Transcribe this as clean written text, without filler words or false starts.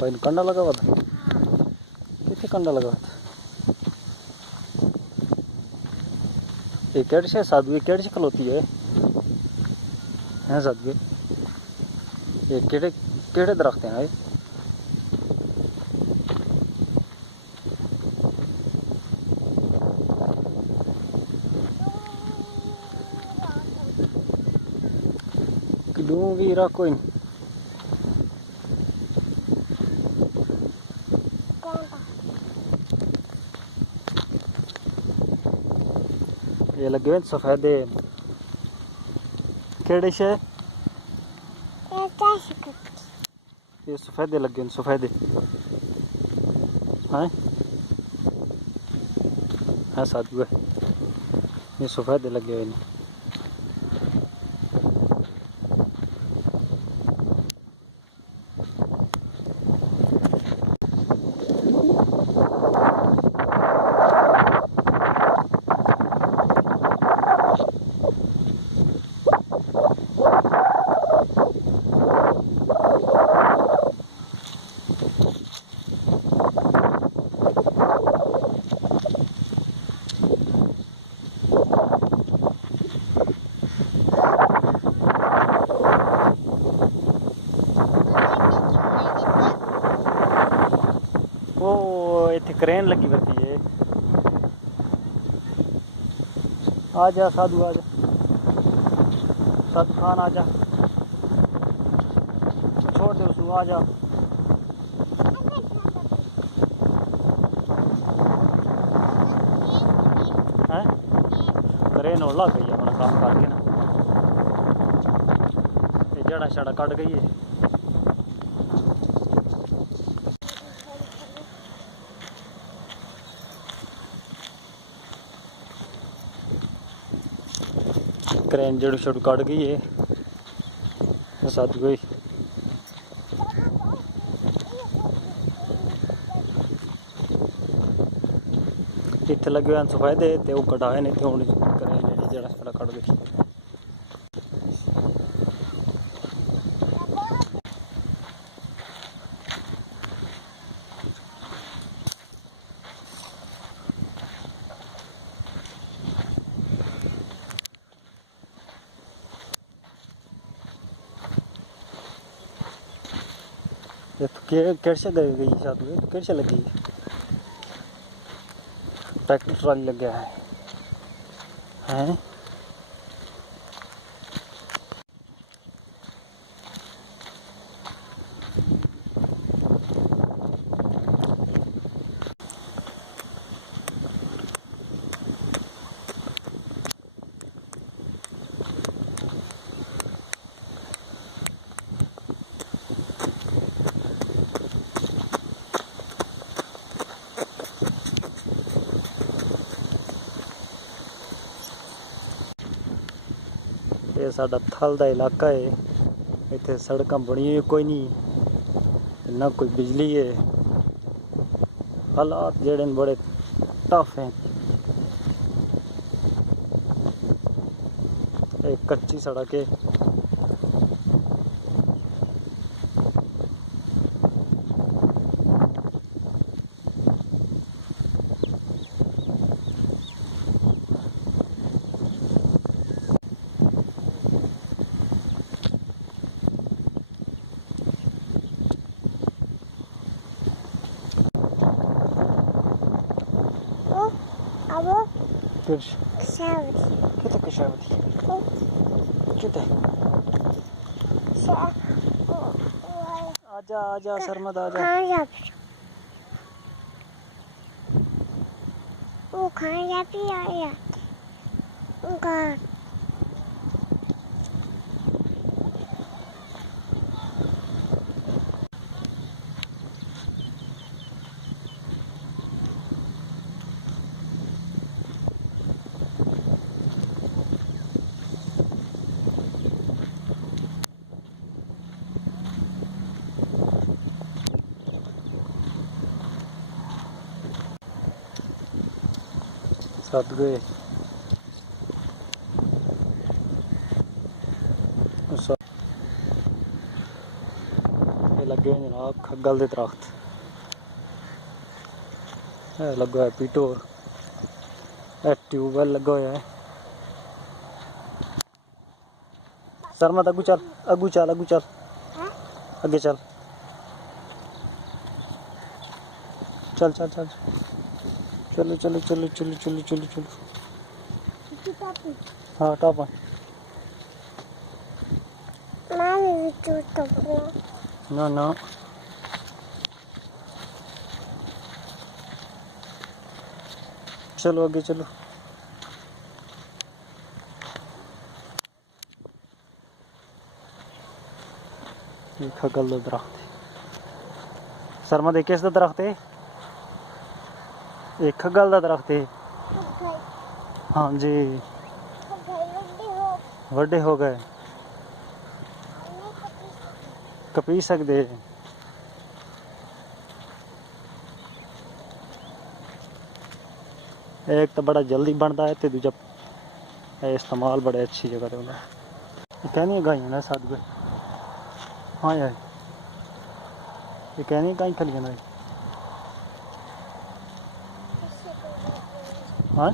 भाई कंडा लगा हुआ था। कितने कंडा लगा हुआ था? ये केड़ से साधु केड़ से खलोती है साधु ये केड़े केड़े दरख्त हैं? डूंगी रहा कोई नहीं। ये लगे हुए सफेदे केड़े से ये सफेदे लगे सफेदे हैं हाँ साधु है ये सफेदे लगे हुए हैं। वो इतनी क्रेन लगी होती है। आजा साधु आजा साधु खान आजा छोड़ दे उसको आजा। हैं क्रेन और लग गई है अपना काम करके ना ये जड़ा शड़ा कट गई है। क्रेन जड़ शड़ कट गई है साधु गई। इतने लगे हुए सफेदे ते वो कटाए नहीं थे हूँ क्रेन जी जड़ा शड़ा कट गई। ये तो कैसे गई साधु तो कैसे लगी ट्रैक्टर ट्राली लग गया है। ये साडा थल दा इलाका है। इतने सड़क बनी हुई कोई नहीं ना कोई बिजली है। हालात जेड़े बड़े टफ हैं। एक कच्ची सड़क है। Kita ke Shavati? Kita. आजा आजा शर्मद आजा। वो खाने जाती है उनका सब गए लगे हुए जनाब खग्गल के दरख्त है लगा है पीटोर ट्यूबवेल लगा हुआ है। सरमत अगू चल अगू चल अगू चल हाँ? आगे चल चल चल चल चलो चलो चलो चलो चलो चलो चलो Itu papi. हाँ टॉप Mami ditutup no. ना ना चलो आगे चलो ये खगल दा दरख्त है। सरमत एक किस दा दरख्त है एक खगल दा दरख्त है। Kagay. हाँ जी Kagay. Hindi ho. वड्डे हो गए Ano papi? कपी सकते एक तो बड़ा जल्दी बनता है तो दूजा इस्तेमाल बड़े अच्छी जगह पे होता है। कहनी गाई ना साथ में हाँ यार ये कहनी कहीं खली ना Kasi kagay. हाँ